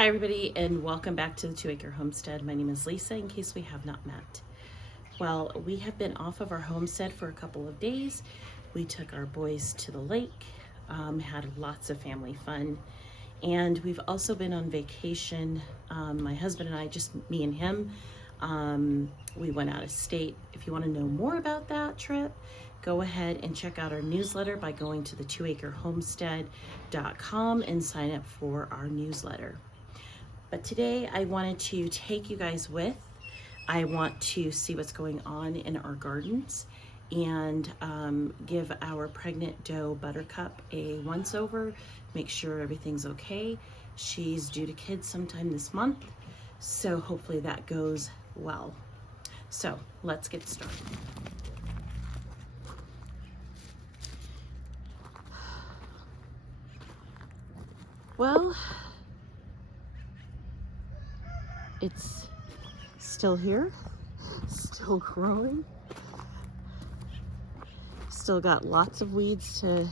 Hi everybody, and welcome back to the 2-Acre Homestead. My name is Lisa, in case we have not met. Well, we have been off of our homestead for a couple of days. We took our boys to the lake, had lots of family fun, and we've also been on vacation. My husband and I, just me and him, we went out of state. If you want to know more about that trip, go ahead and check out our newsletter by going to the 2acrehomestead.com and sign up for our newsletter. But today I wanted to take you guys with. I want to see what's going on in our gardens and give our pregnant doe Buttercup a once over, make sure everything's okay. She's due to kids sometime this month, so hopefully that goes well. So let's get started. Well, it's still here, still growing, still got lots of weeds to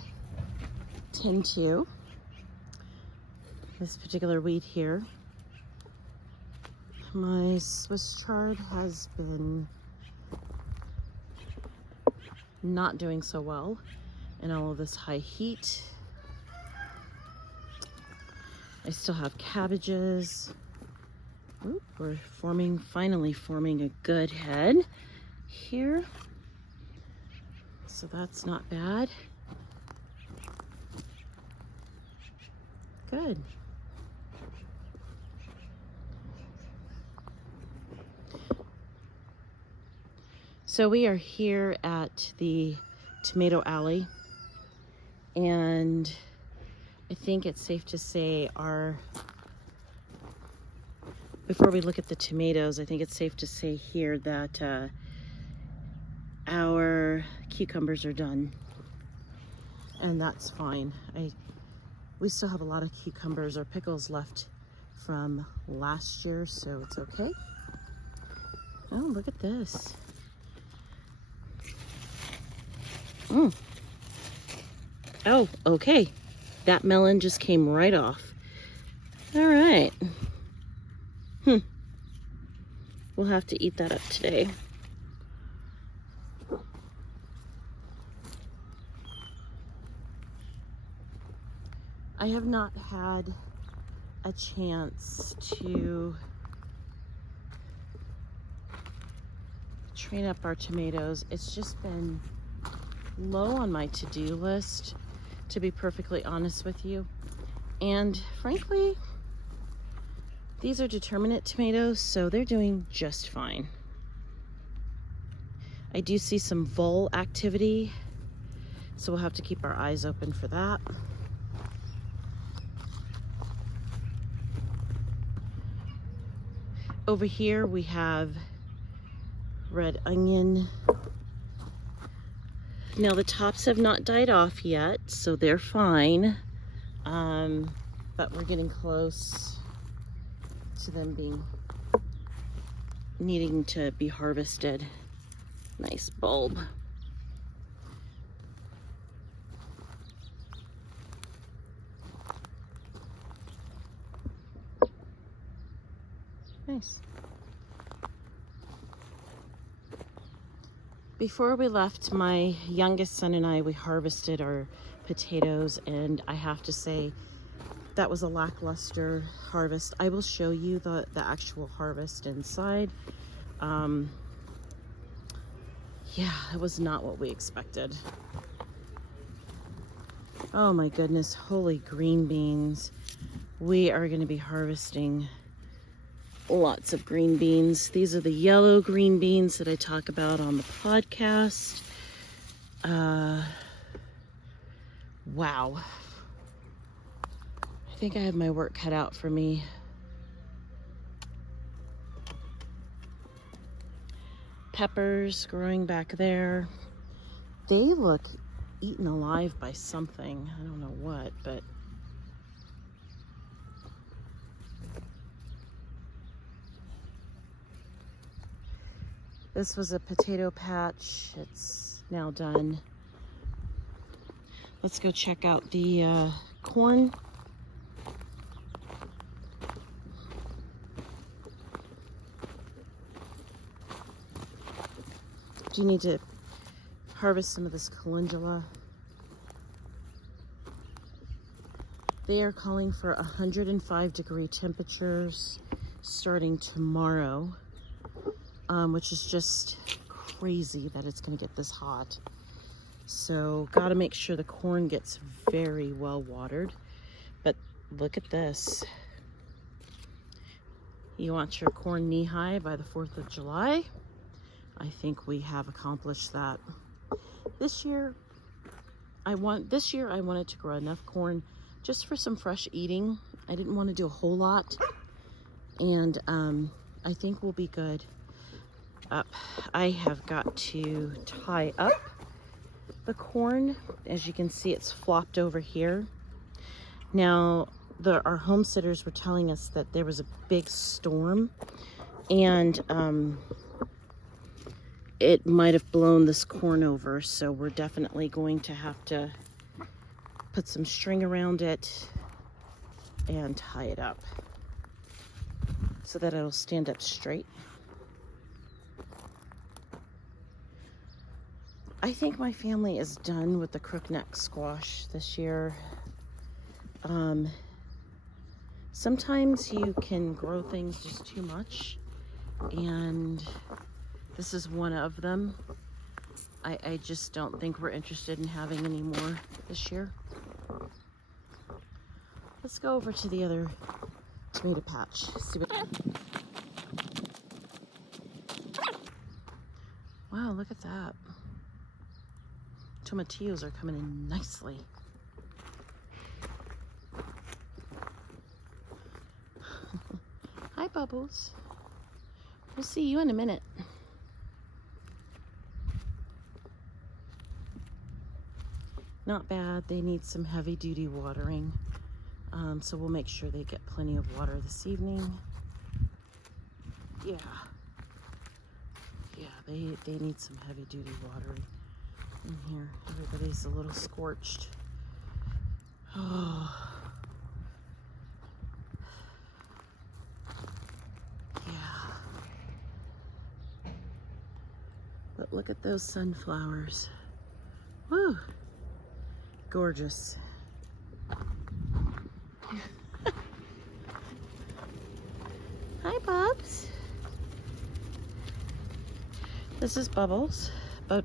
tend to. This particular weed here, my Swiss chard has been not doing so well in all of this high heat. I still have cabbages. Ooh, we're finally forming a good head here. So that's not bad. Good. So we are here at the tomato alley, and I think it's safe to say before we look at the tomatoes, I think it's safe to say here that our cucumbers are done, and that's fine. We still have a lot of cucumbers or pickles left from last year, so it's okay. Oh, look at this. Oh, okay. That melon just came right off. All right. We'll have to eat that up today. I have not had a chance to train up our tomatoes. It's just been low on my to-do list, to be perfectly honest with you. And frankly, these are determinate tomatoes, so they're doing just fine. I do see some vole activity, so we'll have to keep our eyes open for that. Over here we have red onion. Now the tops have not died off yet, so they're fine, but we're getting close to them needing to be harvested. Nice bulb. Nice. Before we left, my youngest son and we harvested our potatoes, and I have to say that was a lackluster harvest. I will show you the actual harvest inside. Yeah, it was not what we expected. Oh my goodness, holy green beans. We are going to be harvesting lots of green beans. These are the yellow green beans that I talk about on the podcast. Wow. I think I have my work cut out for me. Peppers growing back there. They look eaten alive by something. I don't know what, but this was a potato patch. It's now done. Let's go check out the corn. do need to harvest some of this calendula. They are calling for 105-degree temperatures starting tomorrow, which is just crazy that it's going to get this hot. So got to make sure the corn gets very well watered. But look at this. You want your corn knee-high by the 4th of July? I think we have accomplished that. This year I wanted to grow enough corn just for some fresh eating. I didn't want to do a whole lot, and I think we'll be good. I have got to tie up the corn. As you can see, it's flopped over here. Now, our homesteaders were telling us that there was a big storm, and it might have blown this corn over, so we're definitely going to have to put some string around it and tie it up so that it'll stand up straight. I think my family is done with the crookneck squash this year. Sometimes you can grow things just too much, and this is one of them. I just don't think we're interested in having any more this year. Let's go over to the other tomato patch. See what... Wow, look at that. Tomatillos are coming in nicely. Hi, Bubbles. We'll see you in a minute. Not bad. They need some heavy-duty watering. So we'll make sure they get plenty of water this evening. Yeah. Yeah, they need some heavy-duty watering in here. Everybody's a little scorched. Oh. Yeah. But look at those sunflowers. Woo! Gorgeous. Hi, Bubs. This is Bubbles,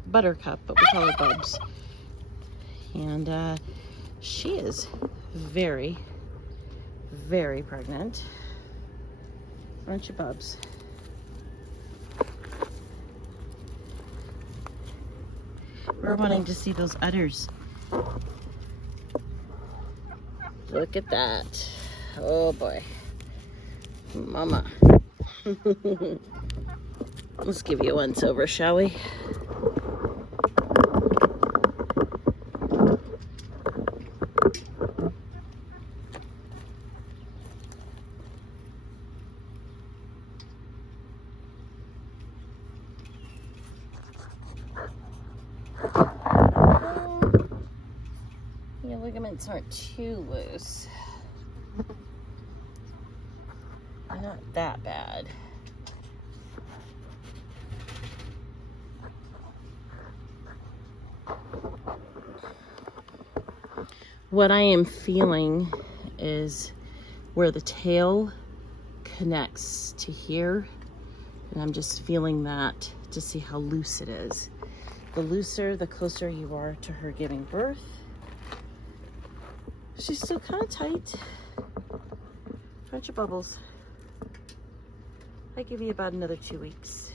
Buttercup, but we call her Bubs. And she is very, very pregnant. Aren't you, Bubs? We're wanting to see those udders. Look at that. Oh boy. Mama. Let's give you a once over, shall we? Your ligaments aren't too loose. They're not that bad. What I am feeling is where the tail connects to here, and I'm just feeling that to see how loose it is. The looser, the closer you are to her giving birth. She's still kind of tight. Aren't you, Bubbles? I give you about another 2 weeks.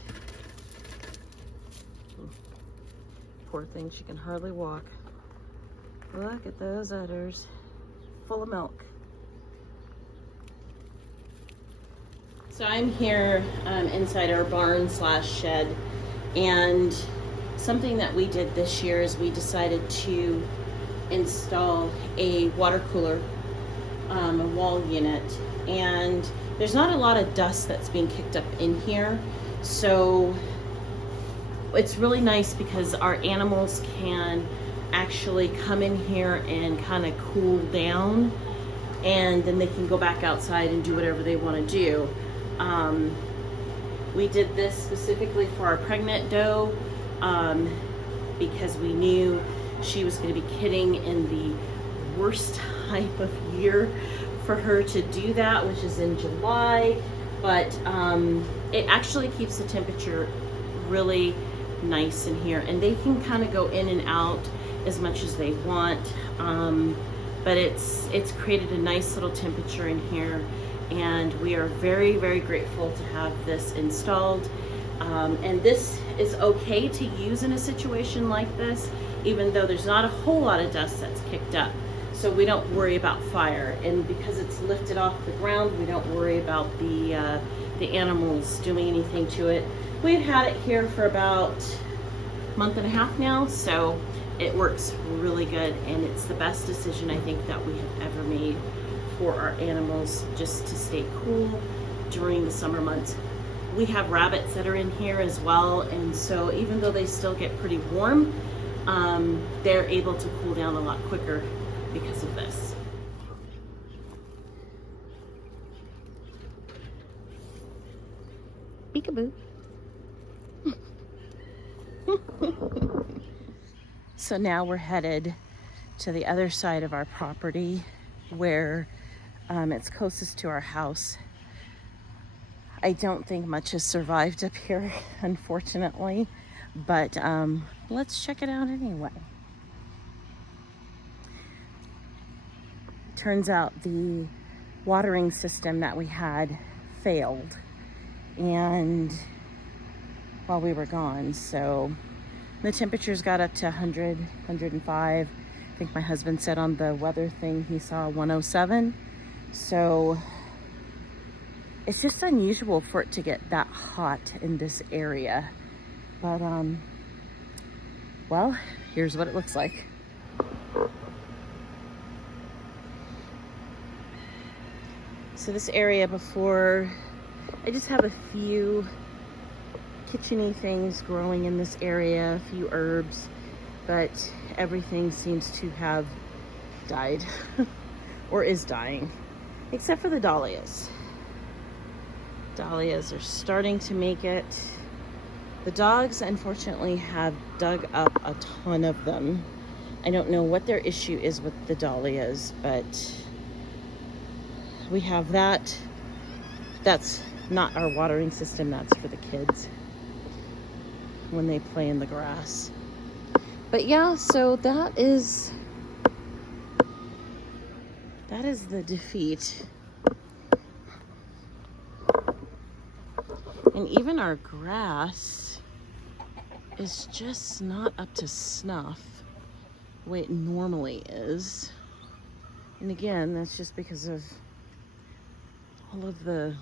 Poor thing, she can hardly walk. Look at those udders, full of milk. So I'm here inside our barn / shed, and something that we did this year is we decided to install a water cooler, a wall unit, and there's not a lot of dust that's being kicked up in here, so it's really nice because our animals can actually come in here and kind of cool down, and then they can go back outside and do whatever they want to do. We did this specifically for our pregnant doe because we knew she was going to be kidding in the worst time of year for her to do that, which is in July. But it actually keeps the temperature really nice in here, and they can kind of go in and out as much as they want, but it's created a nice little temperature in here, and we are very, very grateful to have this installed. And this is okay to use in a situation like this, even though there's not a whole lot of dust that's kicked up, so we don't worry about fire. And because it's lifted off the ground, we don't worry about the animals doing anything to it. We've had it here for about a month and a half now, so it works really good, and it's the best decision I think that we have ever made for our animals, just to stay cool during the summer months. We have rabbits that are in here as well, and so even though they still get pretty warm, they're able to cool down a lot quicker because of this. Peekaboo. So now we're headed to the other side of our property where it's closest to our house. I don't think much has survived up here, unfortunately, but let's check it out anyway. Turns out the watering system that we had failed, and while we were gone, so the temperatures got up to 100, 105. I think my husband said on the weather thing he saw 107. So it's just unusual for it to get that hot in this area. But well, here's what it looks like. So this area before, I just have a few kitchen-y things growing in this area, a few herbs, but everything seems to have died or is dying, except for the dahlias. Dahlias are starting to make it. The dogs, unfortunately, have dug up a ton of them. I don't know what their issue is with the dahlias, but we have that. That's not our watering system, that's for the kids when they play in the grass. But yeah, so that is the defeat. And even our grass is just not up to snuff the way it normally is. And again, that's just because of all of the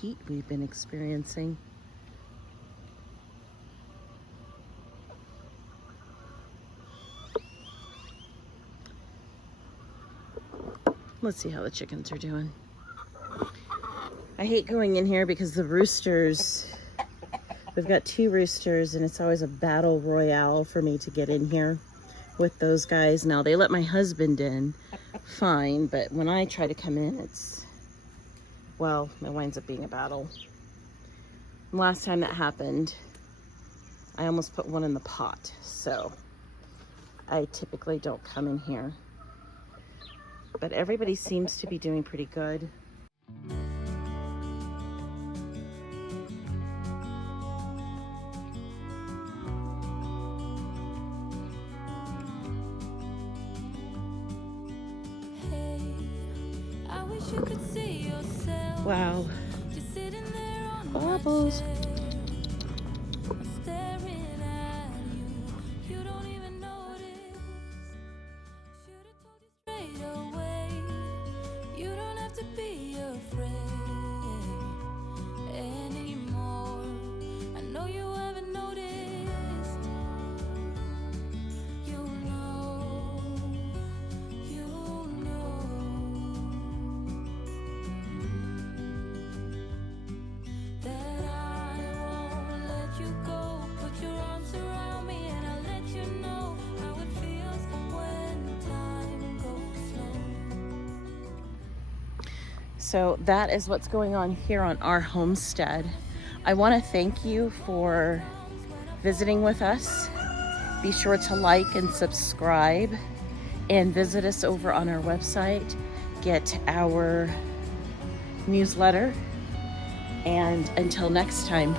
heat we've been experiencing. Let's see how the chickens are doing. I hate going in here because the roosters, we've got 2 roosters, and it's always a battle royale for me to get in here with those guys. Now, they let my husband in fine, but when I try to come in, it's, well, it winds up being a battle. Last time that happened, I almost put one in the pot, so I typically don't come in here. But everybody seems to be doing pretty good. Wow. Bubbles. So that is what's going on here on our homestead. I want to thank you for visiting with us. Be sure to like and subscribe and visit us over on our website. Get our newsletter. And until next time,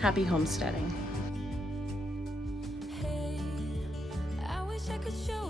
happy homesteading. Hey, I wish I could show